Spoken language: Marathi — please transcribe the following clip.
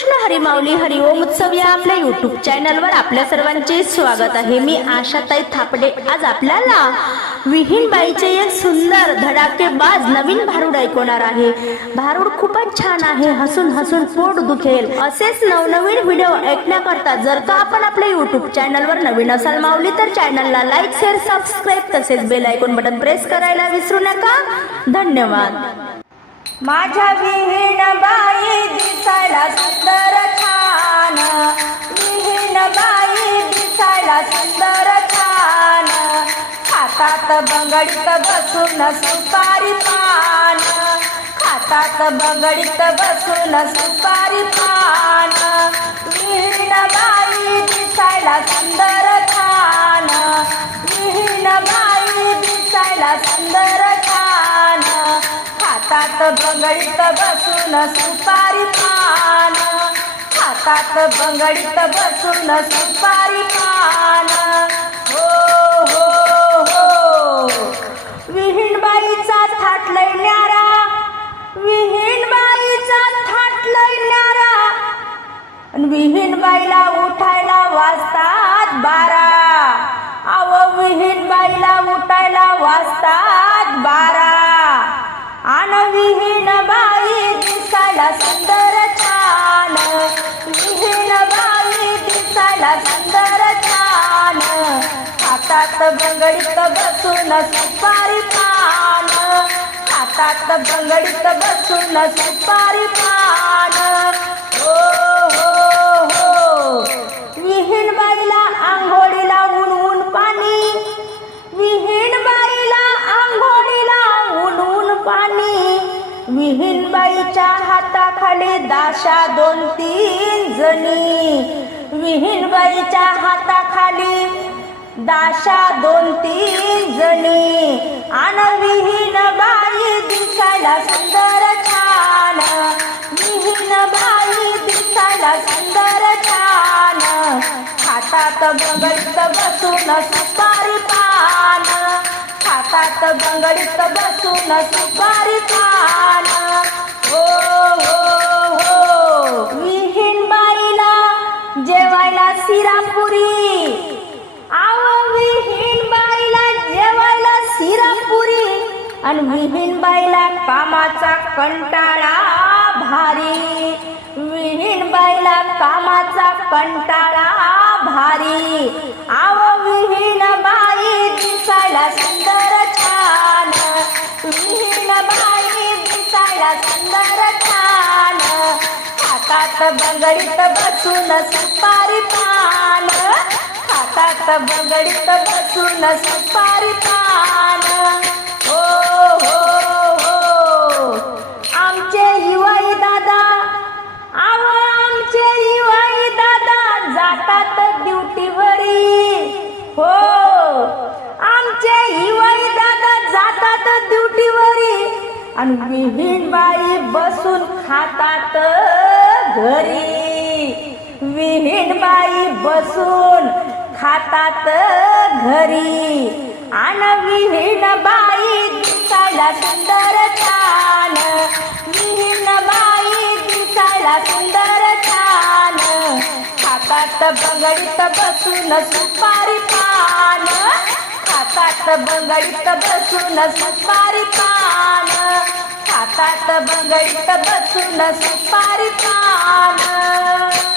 कृष्ण हरिमाऊली हरिओम उत्सव या आपल्या युट्यूब चॅनलवर आपल्या सर्वांचे स्वागत आहे. मी आशाताई थापडे. आज आपल्याला विहीनबाईचे एक सुंदर धडाकेबाज नवीन भारूड ऐकवणार आहे. भारूड खूपच छान आहे. हसून हसून पोट दुखेल. असेच नवनवीन व्हिडिओ ऐकण्याकरता जर का आपण आपल्या युट्यूब चॅनलवर नवीन असाल माऊली तर चॅनलला लाईक शेअर सबस्क्राईब तसेच बेल ऐकून बटन प्रेस करायला विसरू नका. धन्यवाद. माझ्या विहीण बाई दिसायला खातात बंगडीत बसून सुपारी पान खातात बंगडीत बसून सुपारी पान विहीण बाई दिसायला सुंदर छान. विहीण बाई दिसायला सुंदर छान. खातात बंगडीत बसून सुपारी पान खातात बंगडीत बसून सुपारी पान विहीन बाईला उठायला वाजतात बारा. अहो विहीन बाईला उठायला वाजतात बारा. आन विहीण बाई दिसायला सुंदर छान. विहीण बाई दिसायला सुंदर छान. हातात बंगडीत बसून सुपारी पान. हातात बंगडीत बसून सुपारी पान. हाताखाली दाशा दोन तीन जणी. विहीन बाईच्या हाताखाली दाशा दोन तीन जणी. आण विहीन बाई दिसायला सुंदर छान. विहीन बाई दिसायला सुंदर छान. हातात बंगडीत बसून सुपारी पान. हातात बंगडीत बसून सुपारी पान. जेवायला शिरापुरी आव विहीण बाईला जेवायला शिरापुरी आणि विहीण बाईला कामाचा कंटाळा भारी. विहीण बाईला कामाचा कंटाळा भारी. आव विहीण बाई दिसायला सुंदर छान. विहीण बाई दिसायला सुंदर छान. हातात बंगडीत बसून सुपारी पान हातात बंगडीत बसून सुपारी पान हो हो हो. आमचे हिवाई दादा आव आमचे हिवाई दादा जातात ड्युटीवरी. हो आमचे हिवाई दादा जातात ड्युटीवरी. आणि विहीण बाई बसून खातात. घरी विहीण बाई बसून खातात घरी. आण विहीण बाई दिसायला सुंदर छान. विहीण बाई दिसायला सुंदर छान. खातात बंगडीत बसून सुपारी पान. खातात बंगडीत बसून सुपारी पान. हातात बघत बसून सुपारी पान